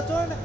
Sir చూడండి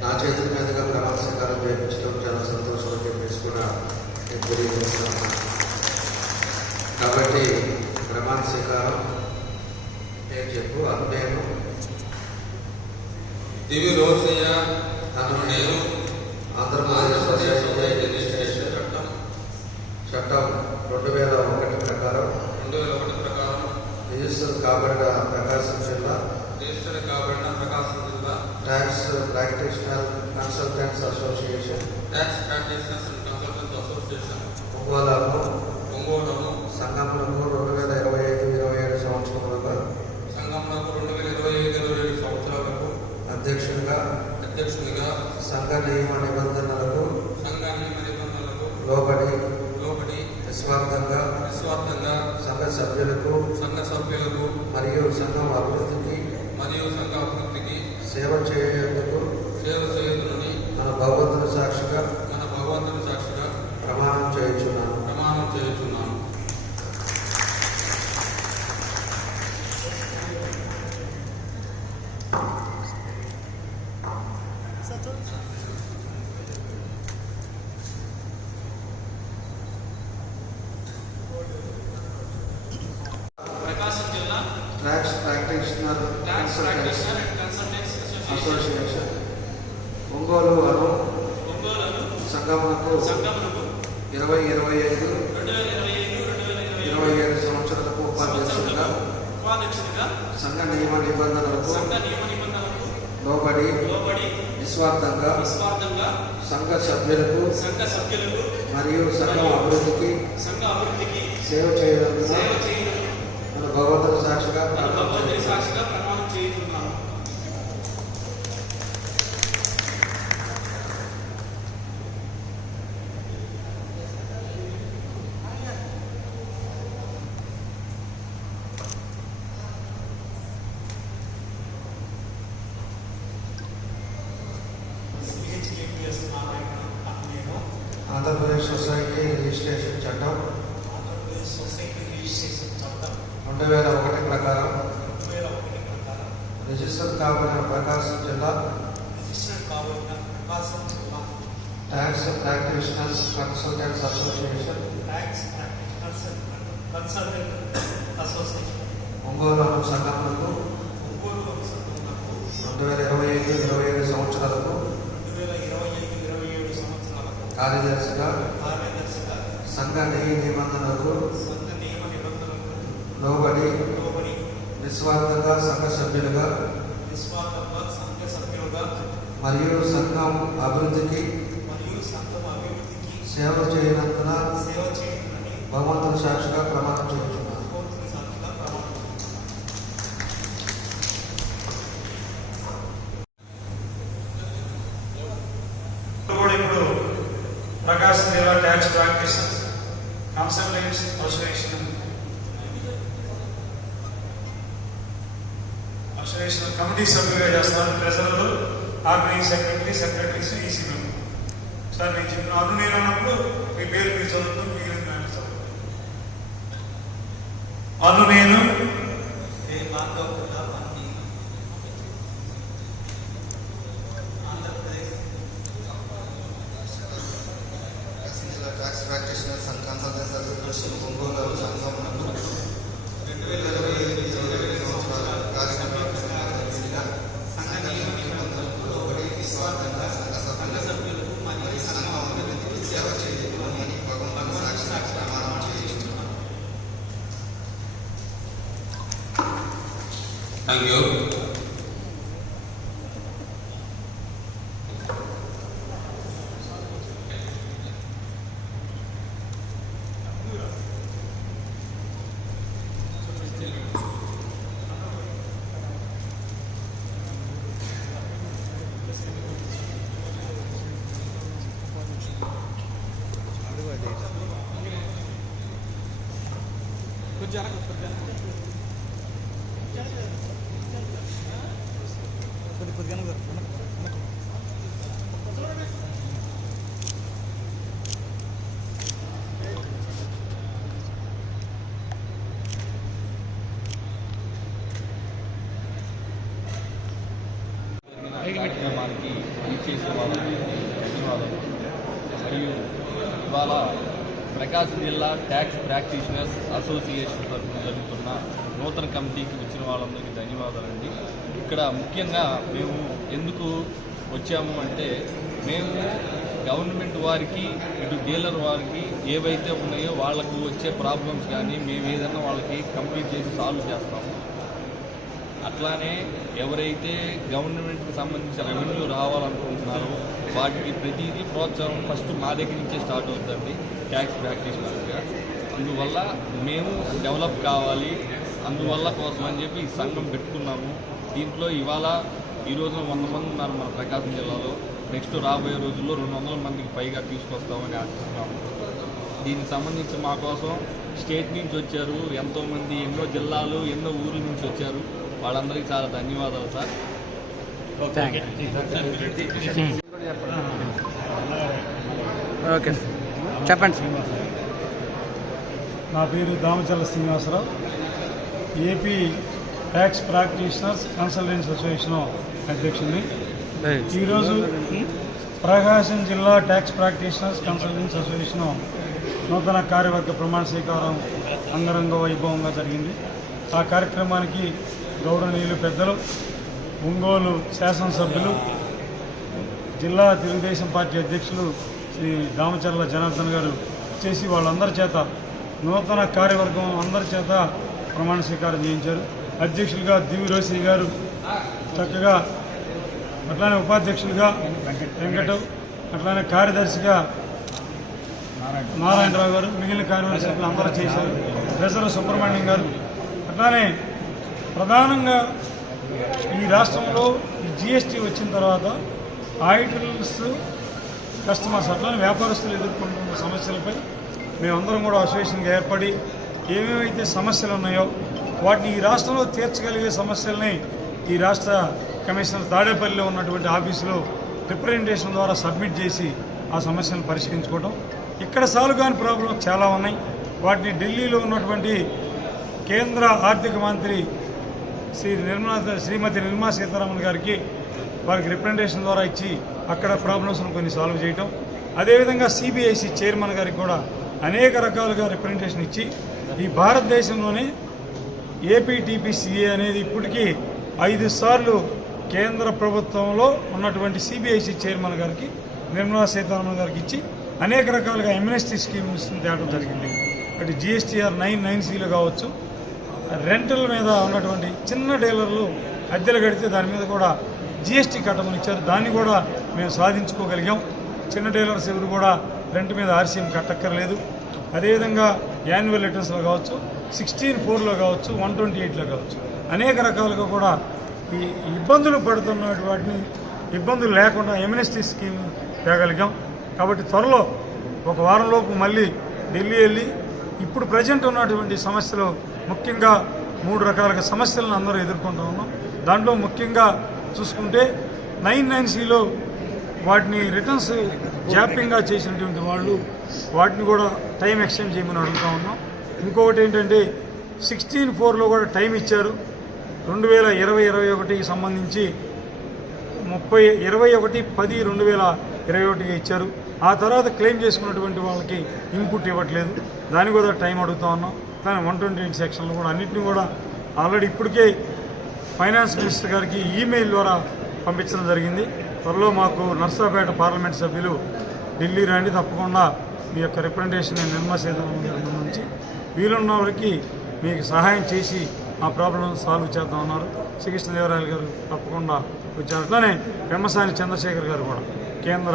నా చేతుల మీదుగా ప్రమాణ చేయించడం చాలా సంతోషం అని చెప్పేసి కూడా నేను తెలియజేస్తున్నాను. కాబట్టి ప్రమాణ స్వీకారం నేను చెప్పు నేను దివి రోషయ్య తను నేను ఆంధ్రప్రదేశ్ రిజిస్ట్రేషన్ చట్టం. చట్టం రెండు వేల ఒకటి ప్రకారం రెండు వేల ఒకటి ప్రకారం. రిజిస్టర్ కాబడిన ప్రకాశం జిల్లా register కాబడిన Prakasam tax practitioner consultants association tax and consultants association ఒంగోలకు ఒంగోలును సంఘములకు రెండు వేల ఇరవై ఐదు ఇరవై ఏడు సంవత్సరములుగా సంఘంలో రెండు వేల ఇరవై ఐదు ఇరవై ఏడు సంవత్సరాలకు అధ్యక్షునిగా అధ్యక్షునిగా సంఘ నియమ నిబంధనలకు సంఘ నియమ నిబంధనలకు లోబడి లోబడి నిస్వార్థంగా నిస్వార్థంగా సంఘ సభ్యులకు సంఘ సభ్యులకు మరియు సంఘం అభివృద్ధికి మరియు సంఘ సేవ చేయేందుకు సేవ చేయుదునని మన భగవంతుని సాక్షిగా మన భగవంతుని సాక్షిగా ప్రమాణం చేయించున్నాను ప్రమాణం చేయుచున్నాను సార్ చూడండి ప్రకాశం జిల్లా tax practitioner tax consultants practitioner and consultants association association Ongole అను ఒంగోలు సంఘమునకు సంఘములకు ఇరవై ఇరవై ఐదు రెండు వేల ఇరవై ఐదు రెండు వేల ఇరవై ఇరవై ఏడు సంవత్సరాలకు ఉపాధ్యక్షుడిగా ఉపాధ్యక్షుడిగా సంఘ నియమ నిబంధనలకు లోబడి నిస్వార్థంగా సంఘ సభ్యులకు సంఘ సభ్యులకు మరియు సంఘం అభివృద్ధికి సంఘ అభివృద్ధికి సేవ చేయడానికి సేవ చేయడం మన భగవంతుని సాక్షిగా మన ప్రమాణం భగవంతుని చేస్తున్నాను. సాక్షిగా ప్రమాణం చేయుతున్నాను సిహెచ్కేపిఎస్ నారాయణ నేను ఆంధ్రప్రదేశ్ సొసైటీ రిజిస్ట్రేషన్ చట్టం? రెండు వేల ఒకటి ప్రకారం. రిజిస్టర్ కాబడిన ప్రకాశం జిల్లా. Tax practitioners consultants association Ongole అను సంఘములకు రెండు వేల ఇరవై ఐదు ఇరవై ఏడు సంవత్సరాలకు రెండు వేల ఇరవై ఐదు ఇరవై ఏడు సంవత్సరాలకు కార్యదర్శిగా సంఘ నియ నిబంధనలకు లోబడి నిస్వార్థంగా సంఘ సభ్యులుగా మరియు సంఘం అభివృద్ధికి సేవ చేయనందున సేవ భగవంతుని సాక్షిగా ప్రమాణం చేస్తున్నాను భగవంతుని సాక్షిగా ప్రమాణం కూడా ఇప్పుడు ప్రకాశం జిల్లా tax practices consultants association association committee సభ్యులుగా చేస్తున్నారు treasurer organise secretary secretaries EC member sir నేను చెప్పిన అను నేను అన్నప్పుడు మీ పేరు మీరు చదువుతూ మీరు నేను చదువుతాను అను నేను عاملين جهد Good. ఇచ్చేసిన ధన్యవాదాలు మరియు ఇవాళ ప్రకాశం జిల్లా ట్యాక్స్ ప్రాక్టీషనర్స్ అసోసియేషన్ తరఫున జరుగుతున్న నూతన కమిటీకి వచ్చిన వాళ్ళందరికీ ధన్యవాదాలండి ఇక్కడ ముఖ్యంగా మేము ఎందుకు వచ్చాము అంటే మేము గవర్నమెంట్ వారికి ఇటు డీలర్ వారికి ఏవైతే ఉన్నాయో వాళ్ళకు వచ్చే ప్రాబ్లమ్స్ కానీ మేము ఏదైనా వాళ్ళకి కంప్లీట్ చేసి సాల్వ్ చేస్తాము అట్లానే ఎవరైతే గవర్నమెంట్కి సంబంధించిన రెవెన్యూ రావాలనుకుంటున్నారో వాటికి ప్రతిదీ ప్రోత్సాహం ఫస్ట్ మా దగ్గర నుంచే స్టార్ట్ అవుతుంది ట్యాక్స్ ప్రాక్టీషనర్స్గా అందువల్ల మేము డెవలప్ కావాలి అందువల్ల కోసం అని చెప్పి ఈ సంఘం పెట్టుకున్నాము. దీంట్లో ఇవాళ ఈ రోజున వంద మంది ఉన్నారు మన ప్రకాశం జిల్లాలో. నెక్స్ట్ రాబోయే రోజుల్లో రెండు వందల మందికి పైగా తీసుకొస్తామని ఆశిస్తున్నాము. దీనికి సంబంధించి మా కోసం స్టేట్ నుంచి వచ్చారు ఎంతోమంది ఎన్నో జిల్లాలు ఎన్నో ఊర్ల నుంచి వచ్చారు. వాళ్ళందరికీ చాలా ధన్యవాదాలు సార్. ఓకే. చెప్పండి. నా పేరు Damachalla Srinivasarao. AP tax practitioners consultants association అధ్యక్షుడిని. ఈరోజు ప్రకాశం జిల్లా ట్యాక్స్ ప్రాక్టీషనర్స్ కన్సల్టెంట్స్ అసోసియేషన్ నూతన కార్యవర్గ ప్రమాణ స్వీకారం అంగరంగ వైభవంగా జరిగింది. ఆ కార్యక్రమానికి గౌరవనీయులు పెద్దలు ఒంగోలు శాసనసభ్యులు జిల్లా తెలుగుదేశం పార్టీ అధ్యక్షులు శ్రీ దామచర్ల జనార్దన్ గారు చేసి వాళ్ళందరి చేత నూతన కార్యవర్గం అందరి చేత ప్రమాణ స్వీకారం చేయించారు. అధ్యక్షులుగా దివిరోసి గారు చక్కగా అట్లానే ఉపాధ్యక్షులుగా వెంకట అట్లానే కార్యదర్శిగా నారాయణరావు గారు మిగిలిన కార్యవర్గ అందరూ చేశారు. ట్రెజరర్ సుబ్రహ్మణ్యం గారు అట్లానే ప్రధానంగా ఈ రాష్ట్రంలో ఈ జిఎస్టీ వచ్చిన తర్వాత ఆడిటర్స్ కస్టమర్స్ అట్లానే వ్యాపారస్తులు ఎదుర్కొంటున్న సమస్యలపై మేమందరం కూడా అసోసియేషన్గా ఏర్పడి ఏమేమైతే సమస్యలు ఉన్నాయో వాటిని ఈ రాష్ట్రంలో తీర్చగలిగే సమస్యల్ని ఈ రాష్ట్ర కమిషనర్ తాడేపల్లిలో ఉన్నటువంటి ఆఫీసులో రిప్రజెంటేషన్ ద్వారా సబ్మిట్ చేసి ఆ సమస్యలను పరిష్కరించుకోవడం ఇక్కడ సాల్వ్ కాని ప్రాబ్లమ్స్ చాలా ఉన్నాయి. వాటిని ఢిల్లీలో ఉన్నటువంటి కేంద్ర ఆర్థిక మంత్రి శ్రీ నిర్మలా శ్రీమతి నిర్మలా సీతారామన్ గారికి వారికి రిప్రజెంటేషన్ ద్వారా ఇచ్చి అక్కడ ప్రాబ్లమ్స్ను కొన్ని సాల్వ్ చేయటం. అదేవిధంగా సిబిఐసి చైర్మన్ గారికి కూడా అనేక రకాలుగా రిప్రజెంటేషన్ ఇచ్చి ఈ భారతదేశంలోనే ఏపీటీపీసీఏ అనేది ఇప్పటికీ ఐదు సార్లు కేంద్ర ప్రభుత్వంలో ఉన్నటువంటి సిబిఐసి చైర్మన్ గారికి నిర్మలా సీతారామన్ గారికి ఇచ్చి అనేక రకాలుగా ఎమ్నెస్టీ స్కీమ్స్ తేవడం జరిగింది. అటు జిఎస్టీఆర్ నైన్ నైన్ సిలో కావచ్చు రెంటల మీద ఉన్నటువంటి చిన్న డీలర్లు అద్దెలు కడితే దాని మీద కూడా జిఎస్టీ కట్టమని ఇచ్చారు. దాన్ని కూడా మేము సాధించుకోగలిగాం. చిన్న డీలర్స్ ఎవరు కూడా రెంట్ మీద ఆర్సీఎం కట్టక్కర్లేదు. అదేవిధంగా యాన్యువల్ రిటర్న్స్లో కావచ్చు సిక్స్టీన్ ఫోర్లో కావచ్చు వన్ ట్వంటీ ఎయిట్లో కావచ్చు. అనేక రకాలుగా కూడా ఈ ఇబ్బందులు పడుతున్న వాటిని ఇబ్బందులు లేకుండా ఎమ్యూనిస్టీ స్కీమ్ తేగలిగాం. కాబట్టి త్వరలో ఒక వారంలోపు మళ్ళీ ఢిల్లీ వెళ్ళి ఇప్పుడు ప్రజెంట్ ఉన్నటువంటి సమస్యలు ముఖ్యంగా మూడు రకాల సమస్యలను అందరూ ఎదుర్కొంటూ ఉన్నాం. దాంట్లో ముఖ్యంగా చూసుకుంటే నైన్ నైన్ సిలో వాటిని రిటర్న్స్ జాప్యంగా చేసినటువంటి వాళ్ళు వాటిని కూడా టైం ఎక్స్టెండ్ చేయమని అడుగుతా ఉన్నాం. ఇంకొకటి ఏంటంటే సిక్స్టీన్ ఫోర్లో కూడా టైం ఇచ్చారు. రెండు వేల ఇరవై ఇరవై ఒకటికి సంబంధించి ముప్పై ఇరవై ఒకటి పది రెండు వేల ఇరవై ఒకటికి ఇచ్చారు. ఆ తర్వాత క్లెయిమ్ చేసుకున్నటువంటి వాళ్ళకి ఇన్పుట్ ఇవ్వట్లేదు. దాని కూడా టైం అడుగుతా ఉన్నాం. కానీ వన్ ట్వంటీ ఎయిట్ సెక్షన్లు కూడా అన్నింటినీ కూడా ఆల్రెడీ ఇప్పటికే ఫైనాన్స్ మినిస్టర్ గారికి ఈమెయిల్ ద్వారా పంపించడం జరిగింది. త్వరలో మాకు నర్సాపేట పార్లమెంట్ సభ్యులు ఢిల్లీ రండి తప్పకుండా మీ యొక్క రిప్రజెంటేషన్ నిర్మలా సీతారామన్ గారి నుంచి వీలున్న వారికి మీకు సహాయం చేసి ఆ ప్రాబ్లం సాల్వ్ చేద్దామన్నారు శ్రీకృష్ణదేవరాయలు గారు తప్పకుండా వచ్చారు. అట్లానే పెమ్మసాని చంద్రశేఖర్ గారు కూడా కేంద్ర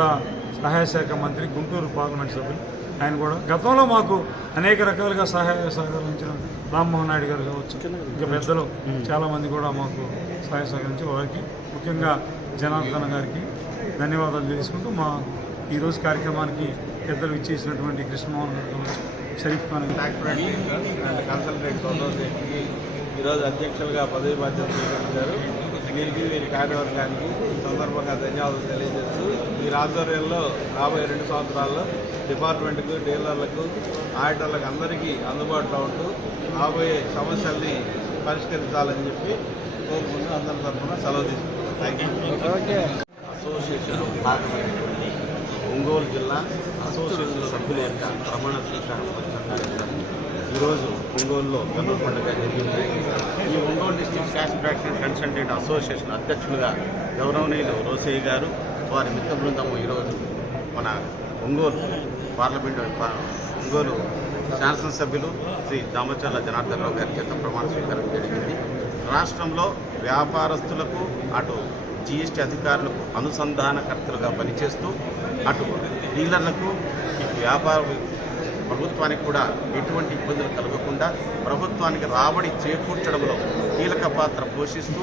సహాయ శాఖ మంత్రి గుంటూరు పార్లమెంట్ సభ్యులు. ఆయన కూడా. గతంలో మాకు అనేక రకాలుగా సహాయ సహకరించిన రామ్మోహన్ నాయుడు గారు కావచ్చు ఇంకా పెద్దలు చాలామంది కూడా మాకు సహాయ సహకరించి వారికి ముఖ్యంగా జనార్దన్ గారికి ధన్యవాదాలు తెలుసుకుంటూ మా ఈరోజు కార్యక్రమానికి పెద్దలు ఇచ్చేసినటువంటి కృష్ణమోహన్ గారు కావచ్చు షరీఫ్ ఖాన్ కన్సల్టెంట్ ఈరోజు అధ్యక్షులుగా పదవి బాధ్యత స్వీకరించారు. వీరికి వీరి కార్యవర్గానికి ఈ సందర్భంగా ధన్యవాదాలు తెలియజేస్తూ వీరి ఆధ్వర్యంలో రాబోయే రెండు సంవత్సరాల్లో డిపార్ట్మెంట్కు డీలర్లకు ఆడిటర్లకు అందరికీ అందుబాటులో ఉంటూ రాబోయే సమస్యల్ని పరిష్కరించాలని చెప్పి కోరుకుంటూ అందరి తరఫున సెలవు తీసుకుంటాం థ్యాంక్ యూ అసోసియేషన్ భాగమైనటువంటి ఒంగోలు జిల్లా అసోసియేషన్ సభ్యుల యొక్క ప్రమాణ స్వీకారం ఈరోజు ఒంగోలులో గన్నుల పండుగ జరిగింది. ఈ Ongole district cash practice consultant association అధ్యక్షులుగా గౌరవనీయులు రోసయ్య గారు వారి మిత్ర బృందము ఈరోజు మన ఒంగోలు పార్లమెంటు ఒంగోలు శాసనసభ్యులు శ్రీ దామచర్ల జనార్దనరావు గారి చేత ప్రమాణ స్వీకారం జరిగింది. రాష్ట్రంలో వ్యాపారస్తులకు అటు జీఎస్టీ అధికారులకు అనుసంధానకర్తలుగా పనిచేస్తూ అటు డీలర్లకు వ్యాపార ప్రభుత్వానికి కూడా ఎటువంటి ఇబ్బందులు కలగకుండా ప్రభుత్వానికి రాబడి చేకూర్చడంలో కీలక పాత్ర పోషిస్తూ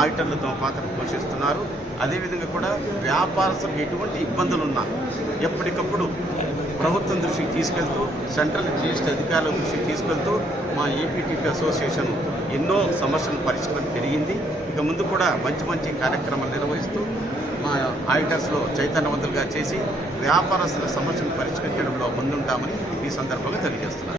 ఆడిటర్లు తమ పాత్ర పోషిస్తున్నారు. అదేవిధంగా కూడా వ్యాపారస్తులకు ఎటువంటి ఇబ్బందులున్నా ఎప్పటికప్పుడు ప్రభుత్వం దృష్టికి తీసుకెళ్తూ సెంట్రల్ జిఎస్టీ అధికారుల దృష్టికి తీసుకెళ్తూ మా ఏపీటీపీ అసోసియేషన్ ఎన్నో సమస్యలను పరిష్కారం పెరిగింది ఇక ముందు కూడా మంచి మంచి కార్యక్రమాలు నిర్వహిస్తూ మా ఆడిటర్స్లో చైతన్యవంతులుగా చేసి వ్యాపారస్తుల సమస్యను పరిష్కరించడంలో ముందుంటామని ఈ సందర్భంగా తెలియజేస్తున్నాను.